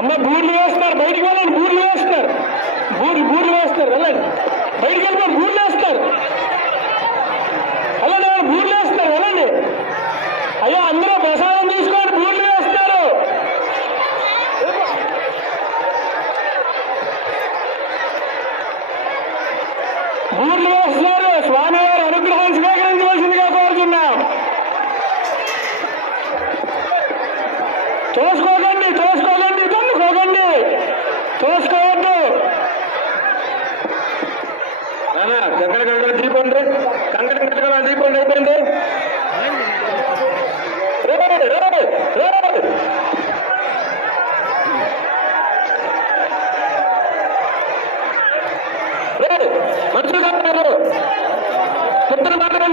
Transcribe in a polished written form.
అమ్మ బూర్లు వేస్తారు, బయటికి వెళ్ళండి. బూర్లు వేస్తున్నారు, బూర్లు వేస్తారు. వెళ్ళండి, బయటికి వెళ్ళిపోయి బూర్లు వేస్తారు. వెళ్ళండి, బూర్లు వేస్తారు. వెళ్ళండి అయ్యా, అందరూ ప్రసాదం తీసుకోండి. బూర్లు వేస్తారు, బూర్లు వేస్తున్నారు. స్వామివారి అనుగ్రహం స్వీకరించవలసిందిగా కోరుతున్నాం. తోసుకోకండి, తోసుకోకండి, తన్నుకోకండి, తోసుకోవద్దు. ఎక్కడికక్కడ దీపండి, కంకట దీపండి. అయిపోయింది. మనుషులు కాదు, పుత్రులు మాత్రం